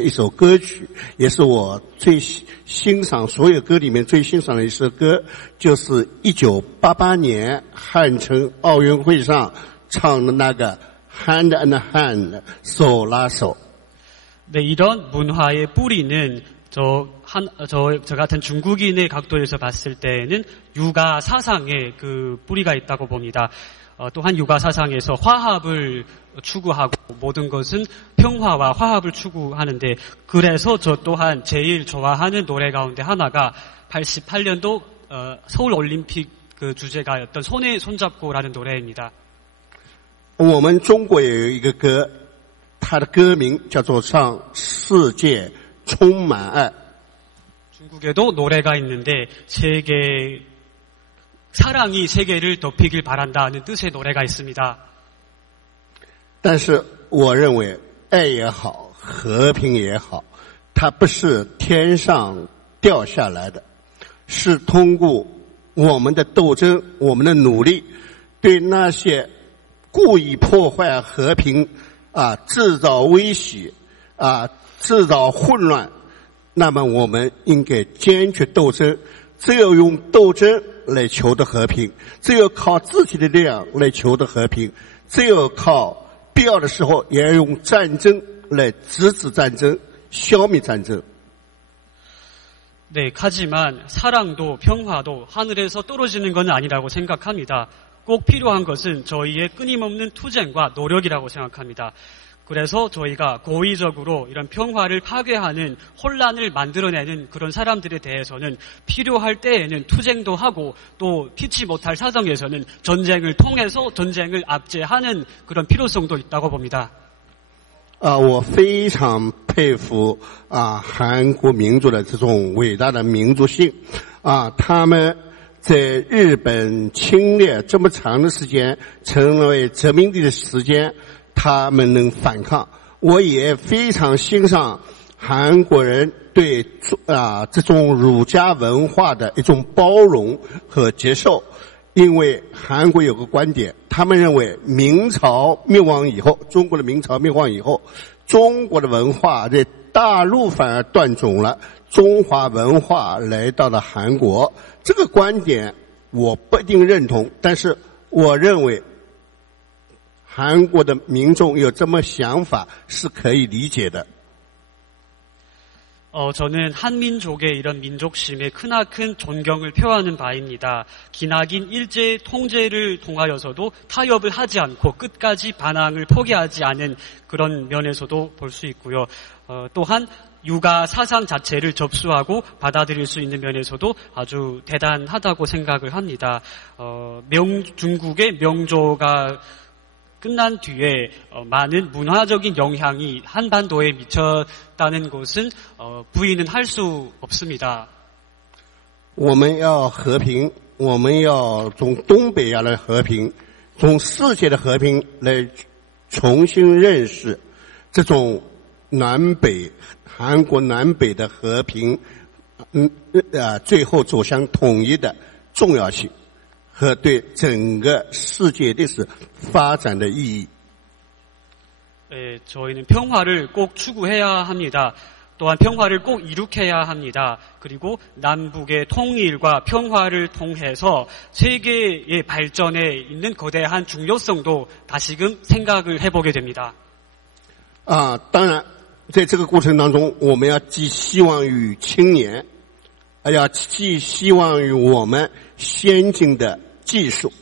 一首歌曲，也是我最欣赏所有歌里面最欣赏的一首歌，就是1988年汉城奥运会上唱的那个 Hand in Hand 手拉手。 네, 이런 문화의 뿌리는 저 같은 중국인의 각도에서 봤을 때는 유가 사상에 그 뿌리가 있다고 봅니다. 또한 유가 사상에서 화합을 추구하고 모든 것은 평화와 화합을 추구하는데, 그래서 저 또한 제일 좋아하는 노래 가운데 하나가 88년도 서울 올림픽 그 주제가였던 손에 손잡고라는 노래입니다. 我们中国也有一个歌，它的歌名叫做让世界充满爱。 중국에도 노래가 있는데 사랑이 세계를 덮이길 바란다는 뜻의 노래가 있습니다. 但是我认为爱也好，和平也好，它不是天上掉下来的，是通过我们的斗争，我们的努力，对那些故意破坏和平制造威胁制造混乱，那么我们应该坚决斗争。只有用斗争来求得和平，只有靠自己的力量来求得和平，只有靠必要的时候也要用战争来制止战争，消灭战争。 네, 하지만 사랑도 평화도 하늘에서 떨어지는 건 아니라고 생각합니다. 꼭 필요한 것은 저희의 끊임없는 투쟁과 노력이라고 생각합니다. 그래서 저희가 고의적으로 이런 평화를 파괴하는 혼란을 만들어내는 그런 사람들에 대해서는 필요할 때에는 투쟁도 하고, 또 피치 못할 사정에서는 전쟁을 통해서 전쟁을 압제하는 그런 필요성도 있다고 봅니다. 我非常佩服韩国民族的这种伟大的民族性他们在日本侵略这么长的时间，成为殖民地的时间，他们能反抗。我也非常欣赏韩国人对这种儒家文化的一种包容和接受。因为韩国有个观点，他们认为明朝灭亡以后，中国的明朝灭亡以后，中国的文化在大陆反而断种了，中华文化来到了韩国。这个观点我不一定认同，但是我认为韩国的民众有这么想法是可以理解的。 저는 한민족의 이런 민족심에 크나큰 존경을 표하는 바입니다. 기나긴 일제 통제를 통하여서도 타협을 하지 않고 끝까지 반항을 포기하지 않은 그런 면에서도 볼 수 있고요. 또한 유가 사상 자체를 접수하고 받아들일 수 있는 면에서도 아주 대단하다고 생각을 합니다. 중국의 명조가 끝난 뒤에 많은 문화적인 영향이 한반도에 미쳤다는 것은 부인은 할 수 없습니다. 我们要和平，我们要从东北亚来和平，从世界的和平来重新认识这种南北韩国南北的和平，最后走向统一的重要性。 和对整个世界历史发展的意义。 저희는 평화를 꼭 추구해야 합니다. 또한 평화를 꼭 이룩해야 합니다. 그리고 남북의 통일과 평화를 통해서 세계의 발전에 있는 거대한 중요성도 다시금 생각을 해보게 됩니다. 当然，在这个过程当中，我们要寄希望于青年，要寄希望于我们先进的 技术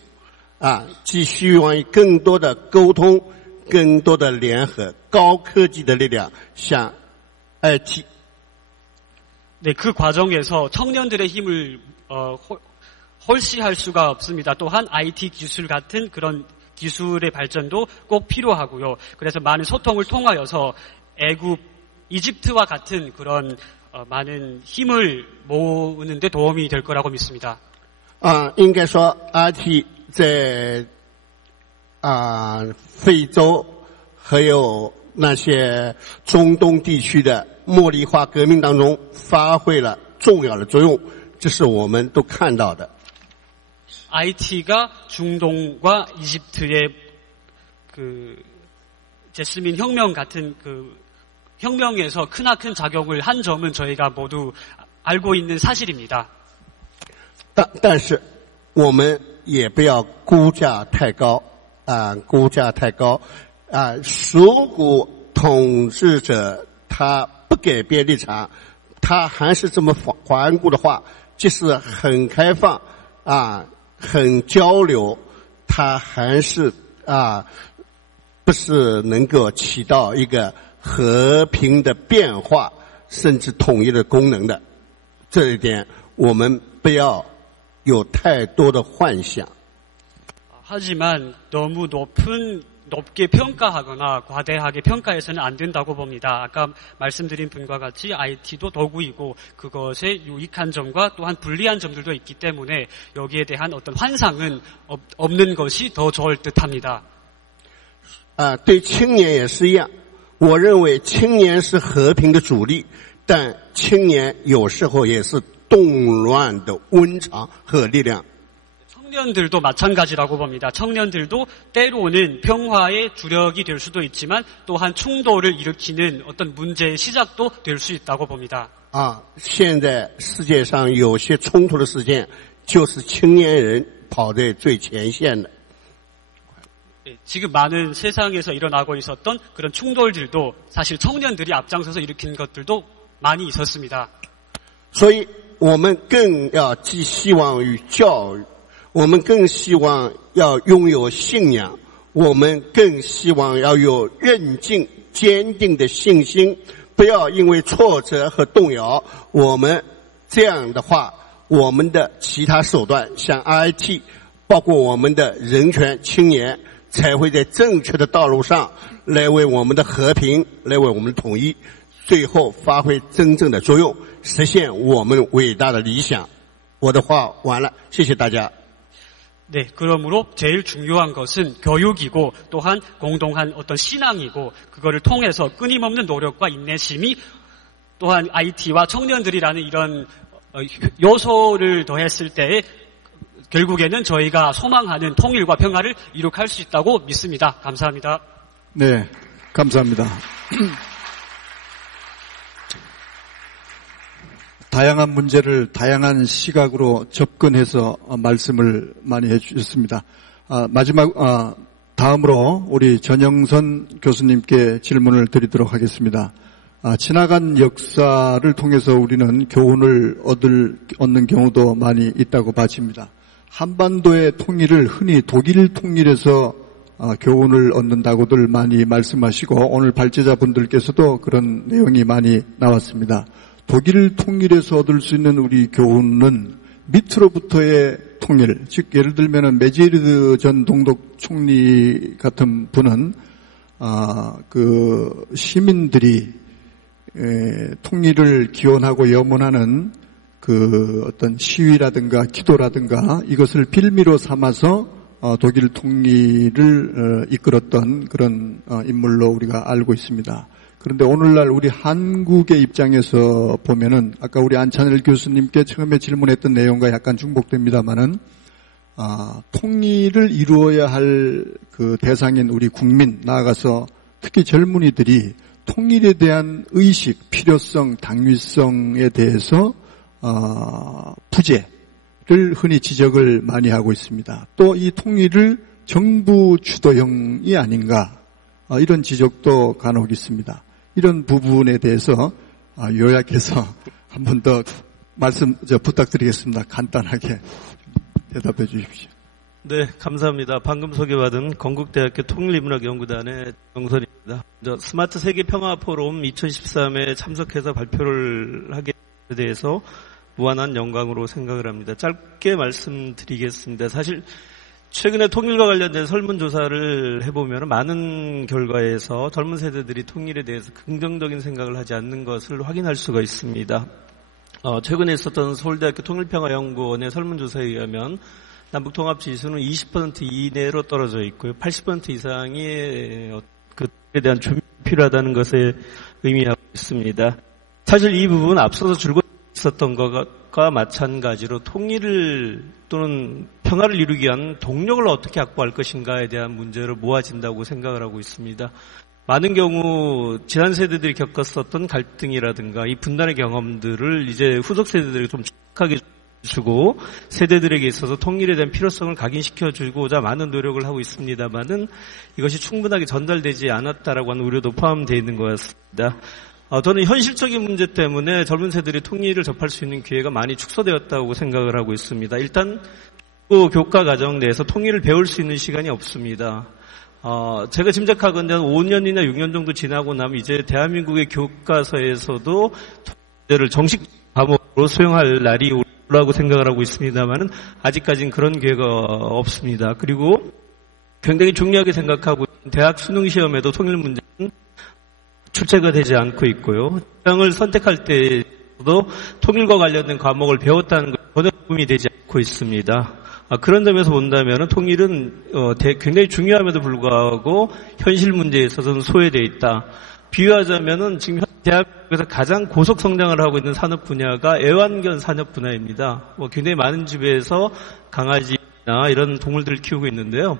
寄希望于更多的沟通，更多的联合，高科技的力量，像 IT。 네, 그 과정에서 청년들의 힘을 홀시할 수가 없습니다. 또한 IT 기술 같은 그런 기술의 발전도 꼭 필요하고요. 그래서 많은 소통을 통하여서 애굽, 이집트와 같은 그런 많은 힘을 모으는 데 도움이 될 거라고 믿습니다. 应该说 IT 在非洲还有那些中东地区的茉莉花革命当中发挥了重要的作用，这是我们都看到的。 IT가 중동과 이집트의 그 제스민 혁명 같은 그 혁명에서 크나큰 작용을 한 점은 저희가 모두 알고 있는 사실입니다. 但是我们也不要估价太高估价太高如果统治者他不改变立场，他还是这么顽固的话，即使很开放很交流，他还是不是能够起到一个和平的变化甚至统一的功能的。这一点我们不要有太多的幻想。 하지만 너무 높게 평가하거나 과대하게 평가해서는 안 된다고 봅니다. 아까 말씀드린 분과 같이 IT도 도구이고 그것에 유익한 점과 또한 불리한 점들도 있기 때문에 여기에 대한 어떤 환상은 없는 것이 더 좋을 듯합니다. 对青年也是一样，我认为青年是和平的主力，但青年有时候也是动乱的温床和力量。 청년들도 마찬가지라고 봅니다. 청년들도 때로는 평화의 주력이 될 수도 있지만 또한 충돌을 일으키는 어떤 문제의 시작도 될 수 있다고 봅니다. 现在世界上有些冲突的事件，就是青年人跑在最前线的。 지금 많은 세상에서 일어나고 있었던 그런 충돌들도 사실 청년들이 앞장서서 일으킨 것들도 많이 있었습니다. 所以我们更要寄希望于教育。 我们更希望要拥有信仰，我们更希望要有韧劲、坚定的信心，不要因为挫折和动摇。我们这样的话，我们的其他手段，像 IT， 包括我们的人权青年，才会在正确的道路上来为我们的和平，来为我们的统一，最后发挥真正的作用，实现我们伟大的理想。我的话完了，谢谢大家。 네, 그러므로 제일 중요한 것은 교육이고 또한 공동한 어떤 신앙이고 그거를 통해서 끊임없는 노력과 인내심이 또한 IT와 청년들이라는 이런 요소를 더했을 때 결국에는 저희가 소망하는 통일과 평화를 이룩할 수 있다고 믿습니다. 감사합니다. 네, 감사합니다. 다양한 문제를 다양한 시각으로 접근해서 말씀을 많이 해주셨습니다. 마지막 다음으로 우리 전영선 교수님께 질문을 드리도록 하겠습니다. 지나간 역사를 통해서 우리는 교훈을 얻는 경우도 많이 있다고 봐집니다. 한반도의 통일을 흔히 독일 통일에서 교훈을 얻는다고들 많이 말씀하시고 오늘 발제자분들께서도 그런 내용이 많이 나왔습니다. 독일 통일에서 얻을 수 있는 우리 교훈은 밑으로부터의 통일, 즉 예를 들면은 메제리드 전 동독 총리 같은 분은 그 시민들이 통일을 기원하고 염원하는 그 어떤 시위라든가 기도라든가 이것을 빌미로 삼아서 독일 통일을 이끌었던 그런 인물로 우리가 알고 있습니다. 그런데 오늘날 우리 한국의 입장에서 보면은 아까 우리 안찬일 교수님께 처음에 질문했던 내용과 약간 중복됩니다만은 통일을 이루어야 할 그 대상인 우리 국민 나아가서 특히 젊은이들이 통일에 대한 의식, 필요성, 당위성에 대해서 부재를 흔히 지적을 많이 하고 있습니다. 또 이 통일을 정부 주도형이 아닌가 이런 지적도 간혹 있습니다. 이런 부분에 대해서 요약해서 한 번 더 말씀 부탁드리겠습니다. 간단하게 대답해 주십시오. 네, 감사합니다. 방금 소개받은 건국대학교 통일인문학연구단의 정선입니다. 스마트 세계 평화 포럼 2013에 참석해서 발표를 하게 대해서 무한한 영광으로 생각을 합니다. 짧게 말씀드리겠습니다. 사실 최근에 통일과 관련된 설문조사를 해보면 많은 결과에서 젊은 세대들이 통일에 대해서 긍정적인 생각을 하지 않는 것을 확인할 수가 있습니다. 최근에 있었던 서울대학교 통일평화연구원의 설문조사에 의하면 남북통합지수는 20% 이내로 떨어져 있고요. 80% 이상이 그에 대한 준비 필요하다는 것에 의미하고 있습니다. 사실 이 부분은 앞서서 줄곧 있었던 것과 마찬가지로 통일을 또는 평화를 이루기 위한 동력을 어떻게 확보할 것인가에 대한 문제로 모아진다고 생각을 하고 있습니다. 많은 경우 지난 세대들이 겪었었던 갈등이라든가 이 분단의 경험들을 이제 후속 세대들에게 좀 축하하게 주고 세대들에게 있어서 통일에 대한 필요성을 각인시켜주고자 많은 노력을 하고 있습니다만은 이것이 충분하게 전달되지 않았다라고 하는 우려도 포함되어 있는 것 같습니다. 저는 현실적인 문제 때문에 젊은 세대들이 통일을 접할 수 있는 기회가 많이 축소되었다고 생각을 하고 있습니다. 일단 교과 과정 내에서 통일을 배울 수 있는 시간이 없습니다. 제가 짐작하건대 한 5년이나 6년 정도 지나고 나면 이제 대한민국의 교과서에서도 통일을 정식 과목으로 수용할 날이 오라고 생각을 하고 있습니다만은 아직까지는 그런 기회가 없습니다. 그리고 굉장히 중요하게 생각하고 있는 대학 수능 시험에도 통일 문제는 출제가 되지 않고 있고요. 직장을 선택할 때도 통일과 관련된 과목을 배웠다는 것 전혀 도움이 되지 않고 있습니다. 그런 점에서 본다면 통일은 굉장히 중요함에도 불구하고 현실 문제에 있어서는 소외되어 있다. 비유하자면은 지금 대한민국에서 가장 고속 성장을 하고 있는 산업 분야가 애완견 산업 분야입니다. 굉장히 많은 집에서 강아지나 이런 동물들을 키우고 있는데요.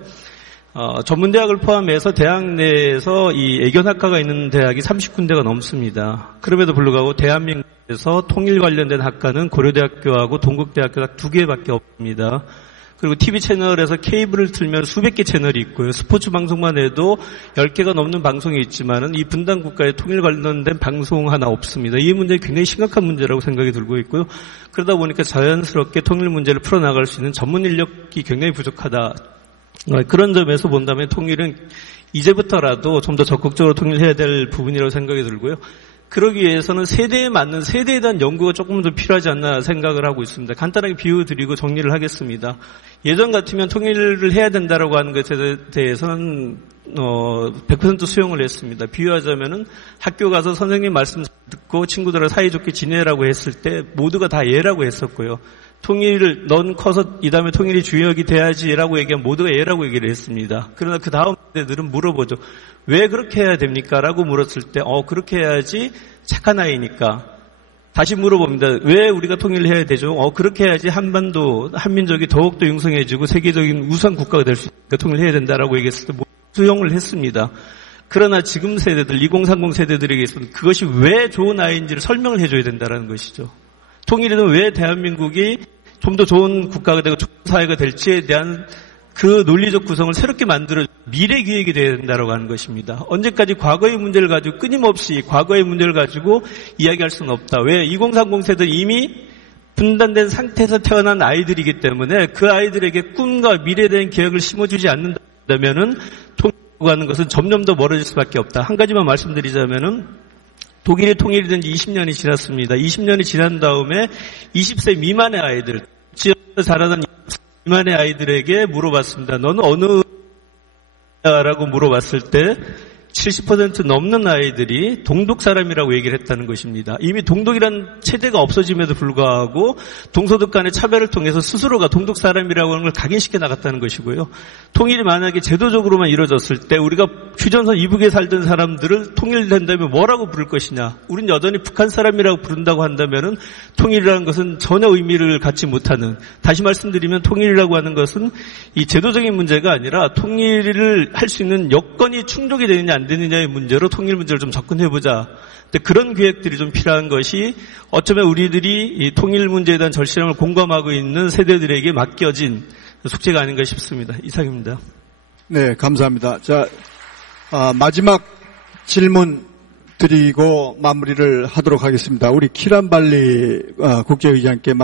전문대학을 포함해서 대학 내에서 이 애견학과가 있는 대학이 30군데가 넘습니다. 그럼에도 불구하고 대한민국에서 통일 관련된 학과는 고려대학교하고 동국대학교 딱 2개밖에 없습니다. 그리고 TV 채널에서 케이블을 틀면 수백 개 채널이 있고요. 스포츠 방송만 해도 10개가 넘는 방송이 있지만은 이 분단 국가의 통일 관련된 방송 하나 없습니다. 이 문제는 굉장히 심각한 문제라고 생각이 들고 있고요. 그러다 보니까 자연스럽게 통일 문제를 풀어나갈 수 있는 전문 인력이 굉장히 부족하다. 그런 점에서 본다면 통일은 이제부터라도 좀 더 적극적으로 통일해야 될 부분이라고 생각이 들고요. 그러기 위해서는 세대에 맞는 세대에 대한 연구가 조금 더 필요하지 않나 생각을 하고 있습니다. 간단하게 비유 드리고 정리를 하겠습니다. 예전 같으면 통일을 해야 된다라고 하는 것에 대해서는 100% 수용을 했습니다. 비유하자면은 학교 가서 선생님 말씀 듣고 친구들하고 사이좋게 지내라고 했을 때 모두가 다 예라고 했었고요. 통일을 넌 커서 이 다음에 통일이 주역이 돼야지라고 얘기하면 모두가 예라고 얘기를 했습니다. 그러나 그 다음 세대들은 물어보죠. 왜 그렇게 해야 됩니까? 라고 물었을 때 그렇게 해야지 착한 아이니까. 다시 물어봅니다. 왜 우리가 통일을 해야 되죠? 그렇게 해야지 한반도 한민족이 더욱더 융성해지고 세계적인 우수한 국가가 될 수 있으니까 통일을 해야 된다라고 얘기했을 때 수용을 했습니다. 그러나 지금 세대들 2030 세대들에게서는 그것이 왜 좋은 아이인지를 설명을 해줘야 된다는 것이죠. 통일은 왜 대한민국이 좀 더 좋은 국가가 되고 좋은 사회가 될지에 대한 그 논리적 구성을 새롭게 만들어 미래 기획이 되어야 된다고 하는 것입니다. 언제까지 과거의 문제를 가지고 끊임없이 과거의 문제를 가지고 이야기할 수는 없다. 왜? 2030 세대는 이미 분단된 상태에서 태어난 아이들이기 때문에 그 아이들에게 꿈과 미래에 대한 계획을 심어주지 않는다면은 통일이라고 하는 것은 점점 더 멀어질 수밖에 없다. 한 가지만 말씀드리자면은 독일의 통일이 된 지 20년이 지났습니다. 20년이 지난 다음에 20세 미만의 아이들, 지역에서 자라는 20세 미만의 아이들에게 물어봤습니다. 너는 어느 나라라고 물어봤을 때 70% 넘는 아이들이 동독 사람이라고 얘기를 했다는 것입니다. 이미 동독이라는 체제가 없어짐에도 불구하고 동서독 간의 차별을 통해서 스스로가 동독 사람이라고 하는 걸 각인시켜 나갔다는 것이고요. 통일이 만약에 제도적으로만 이루어졌을 때 우리가 휴전선 이북에 살던 사람들을 통일된다면 뭐라고 부를 것이냐. 우린 여전히 북한 사람이라고 부른다고 한다면은 통일이라는 것은 전혀 의미를 갖지 못하는, 다시 말씀드리면 통일이라고 하는 것은 이 제도적인 문제가 아니라 통일을 할 수 있는 여건이 충족이 되느냐 안 되느냐의 문제로 통일 문제를 좀 접근해보자. 근데 그런 계획들이 좀 필요한 것이 어쩌면 우리들이 이 통일 문제에 대한 절실함을 공감하고 있는 세대들에게 맡겨진 숙제가 아닌가 싶습니다. 이상입니다. 네, 감사합니다. 자, 마지막 질문 드리고 마무리를 하도록 하겠습니다. 우리 키란발리 국제의장께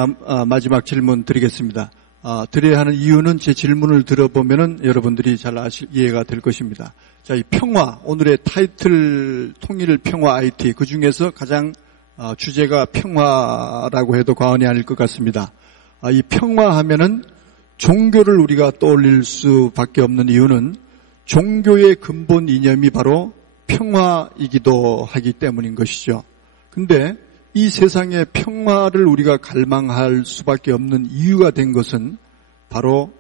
마지막 질문 드리겠습니다. 드려야 하는 이유는 제 질문을 들어보면은 여러분들이 잘 이해가 될 것입니다. 자, 이 평화, 오늘의 타이틀 통일 평화 IT, 그 중에서 가장 주제가 평화라고 해도 과언이 아닐 것 같습니다. 이 평화하면은 종교를 우리가 떠올릴 수밖에 없는 이유는 종교의 근본 이념이 바로 평화이기도 하기 때문인 것이죠. 근데 이 세상의 평화를 우리가 갈망할 수밖에 없는 이유가 된 것은 바로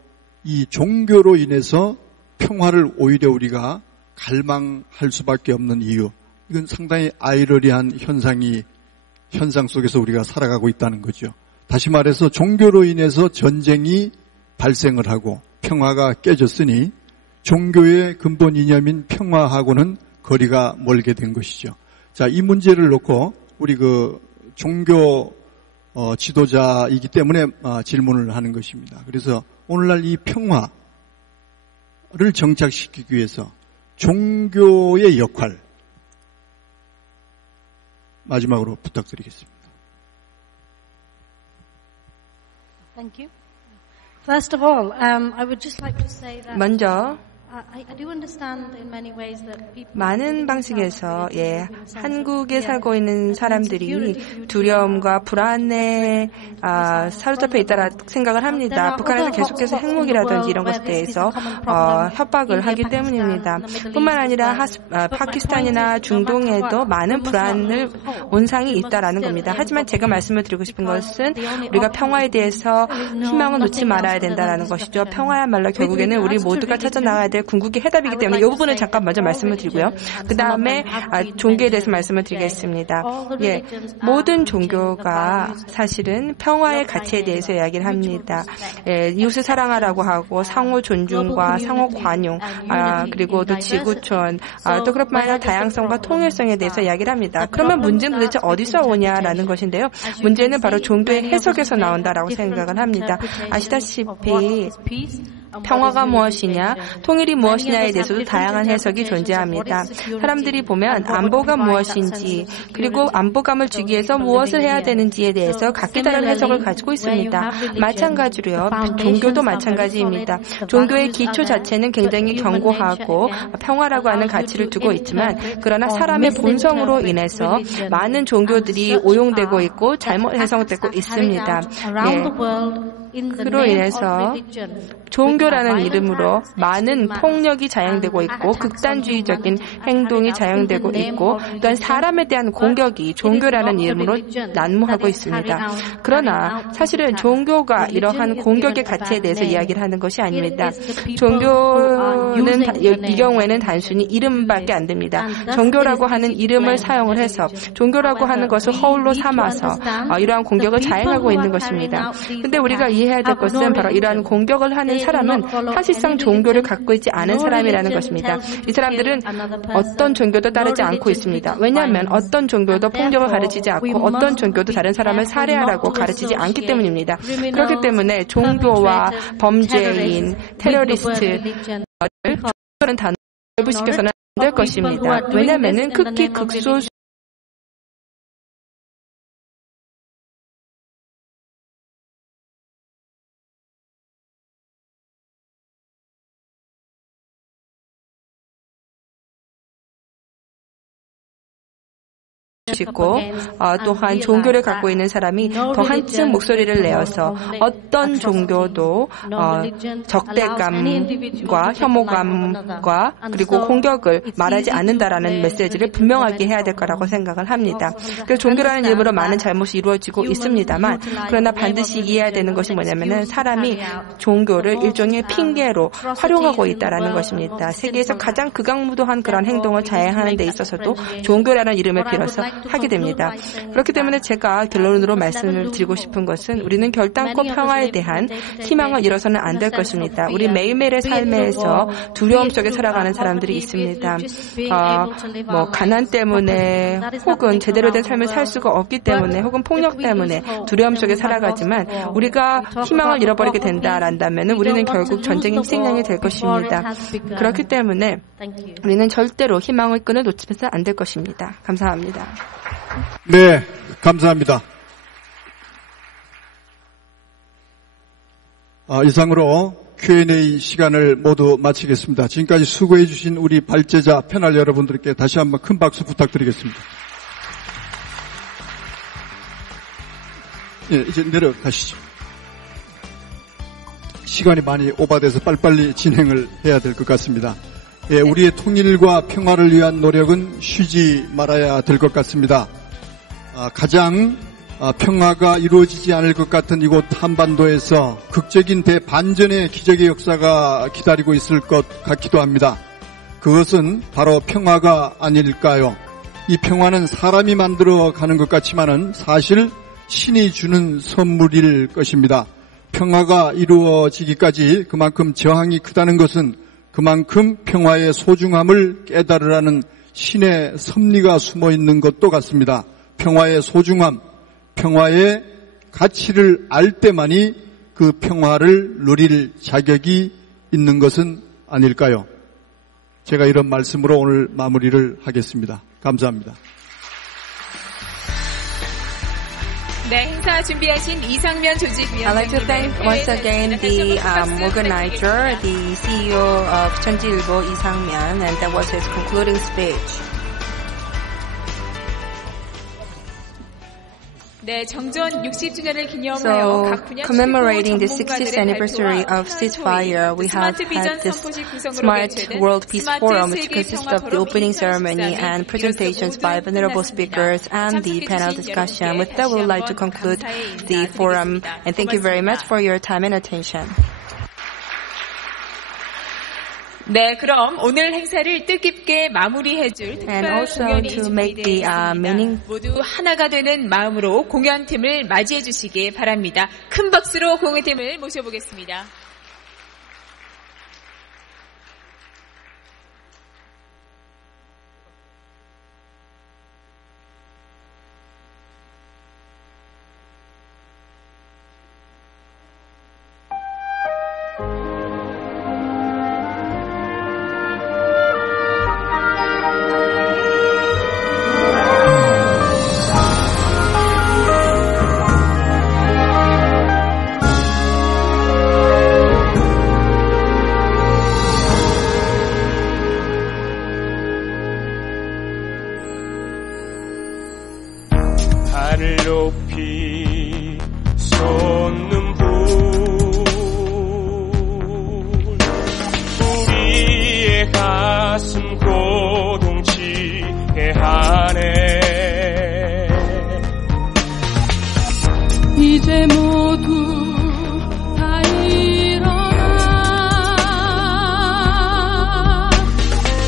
이 종교로 인해서 평화를 오히려 우리가 갈망할 수밖에 없는 이유. 이건 상당히 아이러니한 현상 속에서 우리가 살아가고 있다는 거죠. 다시 말해서 종교로 인해서 전쟁이 발생을 하고 평화가 깨졌으니 종교의 근본 이념인 평화하고는 거리가 멀게 된 것이죠. 자, 이 문제를 놓고 우리 종교 지도자이기 때문에 질문을 하는 것입니다. 그래서 오늘날 이 평화를 정착시키기 위해서 종교의 역할 마지막으로 부탁드리겠습니다. Thank you. First of all, I would just like to say that 먼저 I do understand in many ways that people 많은 방식에서 한국에 살고 있는 사람들이 두려움과 불안에 사로잡혀 있다라 생각을 합니다. 북한에서 계속해서 핵무기라든지 이런 것에 대해서 협박을 하기 때문입니다. 뿐만 아니라 파키스탄이나 중동에도 많은 불안을 온상이 있다라는 겁니다. 하지만 제가 말씀을 드리고 싶은 것은 우리가 평화에 대해서 희망을 놓지 말아야 된다라는 것이죠. 평화야말로 결국에는 우리 모두가 찾아나가야 될 궁극의 해답이기 때문에 이 부분을 잠깐 먼저 말씀을 드리고요. 그 다음에 종교에 대해서 말씀을 드리겠습니다. 모든 종교가 사실은 평화의 가치에 대해서 이야기를 합니다. 이웃을 사랑하라고 하고 상호 존중과 상호 관용, 그리고 또 지구촌, 또 그렇뿐만 아니라 다양성과 통일성에 대해서 이야기를 합니다. 그러면 문제는 도대체 어디서 오냐라는 것인데요. 문제는 바로 종교의 해석에서 나온다라고 생각을 합니다. 아시다시피 평화가 무엇이냐, 통일이 무엇이냐에 대해서도 다양한 해석이 존재합니다. 사람들이 보면 안보가 무엇인지, 그리고 안보감을 주기 위해서 무엇을 해야 되는지에 대해서 각기 다른 해석을 가지고 있습니다. 마찬가지로요, 종교도 마찬가지입니다. 종교의 기초 자체는 굉장히 견고하고 평화라고 하는 가치를 두고 있지만, 그러나 사람의 본성으로 인해서 많은 종교들이 오용되고 있고 잘못 해석되고 있습니다. 그로 인해서 종교라는 이름으로 많은 폭력이 자행되고 있고 극단주의적인 행동이 자행되고 있고 또한 사람에 대한 공격이 종교라는 이름으로 난무하고 있습니다. 그러나 사실은 종교가 이러한 공격의 가치에 대해서 이야기를 하는 것이 아닙니다. 종교는 이 경우에는 단순히 이름밖에 안 됩니다. 종교라고 하는 이름을 사용을 해서 종교라고 하는 것을 허울로 삼아서 이러한 공격을 자행하고 있는 것입니다. 그런데 우리가 이해해야 될 것은 바로 이러한 공격을 하는 사람은 사실상 종교를 갖고 있지 않은 사람이라는 것입니다. 이 사람들은 어떤 종교도 따르지 않고 있습니다. 왜냐하면 어떤 종교도 폭력을 가르치지 않고 어떤 종교도 다른 사람을 살해하라고 가르치지 않기 때문입니다. 그렇기 때문에 종교와 범죄인, 테러리스트를 종교라는 단어로 외부시켜서는 안 될 것입니다. 왜냐하면 극히 극소수 있고 또한 종교를 갖고 있는 사람이 더 한층 목소리를 내어서 어떤 종교도 적대감과 혐오감과 그리고 공격을 말하지 않는다라는 메시지를 분명하게 해야 될 거라고 생각을 합니다. 그래서 종교라는 이름으로 많은 잘못이 이루어지고 있습니다만 그러나 반드시 이해해야 되는 것이 뭐냐면은 사람이 종교를 일종의 핑계로 활용하고 있다라는 것입니다. 세계에서 가장 극악무도한 그런 행동을 자행하는 데 있어서도 종교라는 이름을 빌어서 하게 됩니다. 그렇기 때문에 제가 결론으로 말씀을 드리고 싶은 것은 우리는 결단코 평화에 대한 희망을 잃어서는 안 될 것입니다. 우리 매일매일의 삶에서 두려움 속에 살아가는 사람들이 있습니다. 가난 때문에 혹은 제대로 된 삶을 살 수가 없기 때문에 혹은 폭력 때문에 두려움 속에 살아가지만 우리가 희망을 잃어버리게 된다란다면 우리는 결국 전쟁의 희생양이 될 것입니다. 그렇기 때문에 우리는 절대로 희망의 끈을 놓치면서 안 될 것입니다. 감사합니다. 네, 감사합니다. 이상으로 Q&A 시간을 모두 마치겠습니다. 지금까지 수고해 주신 우리 발제자 패널 여러분들께 다시 한번 큰 박수 부탁드리겠습니다. 예, 이제 내려가시죠. 시간이 많이 오바돼서 빨리빨리 진행을 해야 될 것 같습니다. 예, 우리의 통일과 평화를 위한 노력은 쉬지 말아야 될 것 같습니다. 가장 평화가 이루어지지 않을 것 같은 이곳 한반도에서 극적인 대반전의 기적의 역사가 기다리고 있을 것 같기도 합니다. 그것은 바로 평화가 아닐까요? 이 평화는 사람이 만들어 가는 것 같지만은 사실 신이 주는 선물일 것입니다. 평화가 이루어지기까지 그만큼 저항이 크다는 것은 그만큼 평화의 소중함을 깨달으라는 신의 섭리가 숨어 있는 것도 같습니다. 평화의 소중함, 평화의 가치를 알 때만이 그 평화를 누릴 자격이 있는 것은 아닐까요? 제가 이런 말씀으로 오늘 마무리를 하겠습니다. 감사합니다. 네, 행사 준비하신 이상면 조직위원장님. I'd like to thank once again the organizer, the CEO of 천지일보 이상면, and that was his concluding speech. 네, 정전 60주년을 기념하여 각 분야 commemorating the 60th anniversary of ceasefire, we have had this Smart World Peace Forum, which consists of the opening ceremony and presentations by venerable speakers and the panel discussion. With that, we would like to conclude the forum, and thank you very much for your time and attention. 네, 그럼 오늘 행사를 뜻깊게 마무리해줄 특별 공연이 준비되어 있습니다. 모두 하나가 되는 마음으로 공연팀을 맞이해 주시기 바랍니다. 큰 박수로 공연팀을 모셔보겠습니다. 하늘 높이 솟는 불 우리의 가슴 고동치게 하네 이제 모두 다 일어나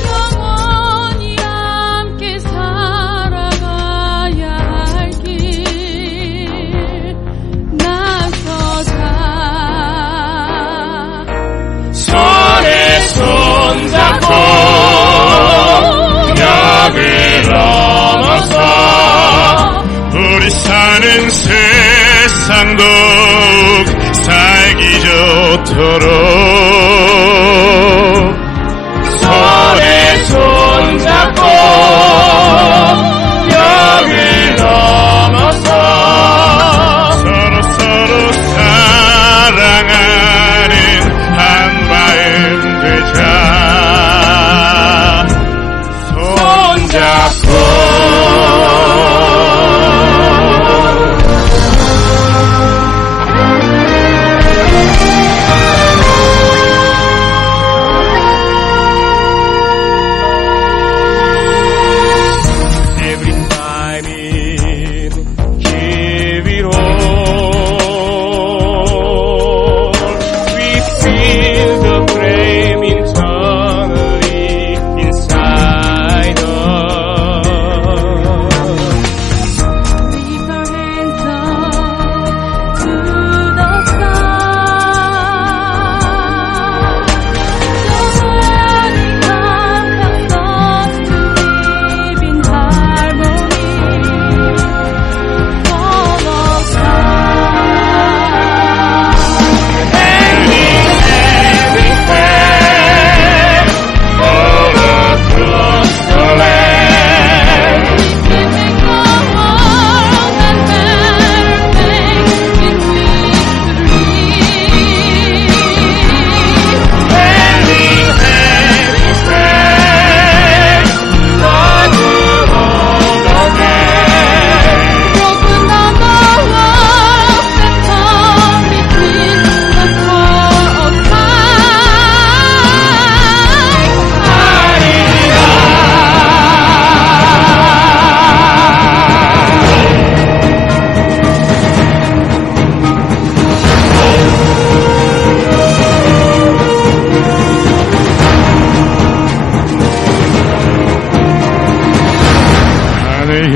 영원히 함께 살아가야 할 길 나서자 손에 손잡고 벽을 넘어서 우리 사는 세상 더욱 살기 좋도록 손에 손잡고 벽을 넘어서 서로 사랑하는 한 마음 되자 손잡고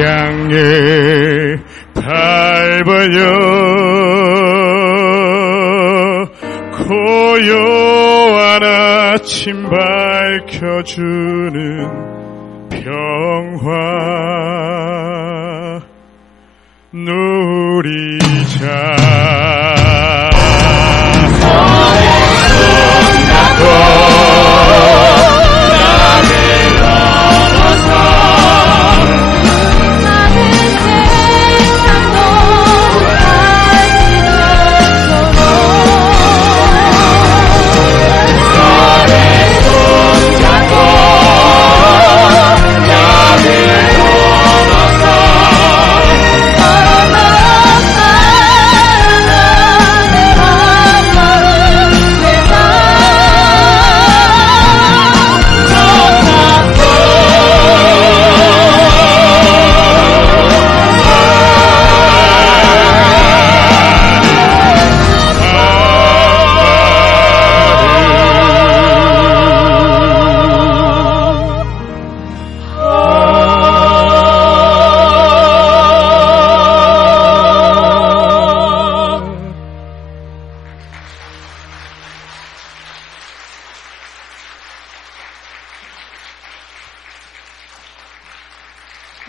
향해 발 벌려 고요한 아침 밝혀주는 별 누리자.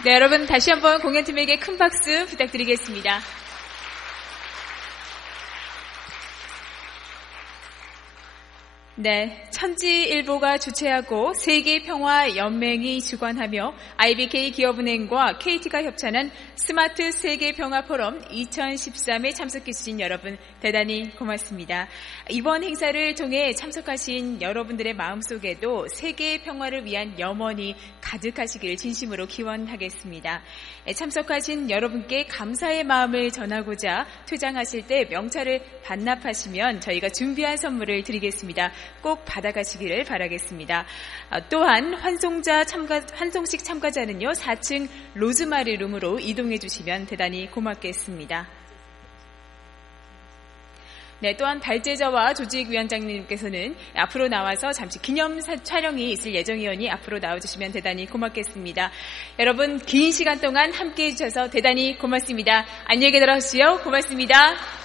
네, 여러분 다시 한번 공연팀에게 큰 박수 부탁드리겠습니다. 네, 천지일보가 주최하고 세계평화연맹이 주관하며 IBK 기업은행과 KT가 협찬한 스마트 세계평화포럼 2013에 참석해주신 여러분 대단히 고맙습니다. 이번 행사를 통해 참석하신 여러분들의 마음속에도 세계평화를 위한 염원이 가득하시길 진심으로 기원하겠습니다. 참석하신 여러분께 감사의 마음을 전하고자 퇴장하실 때 명찰을 반납하시면 저희가 준비한 선물을 드리겠습니다. 꼭 받아가시기를 바라겠습니다. 또한 환송식 참가자는요 4층 로즈마리 룸으로 이동해 주시면 대단히 고맙겠습니다. 네, 또한 발제자와 조직위원장님께서는 앞으로 나와서 잠시 기념 촬영이 있을 예정이오니 앞으로 나와주시면 대단히 고맙겠습니다. 여러분 긴 시간 동안 함께해 주셔서 대단히 고맙습니다. 안녕히 계세요. 고맙습니다.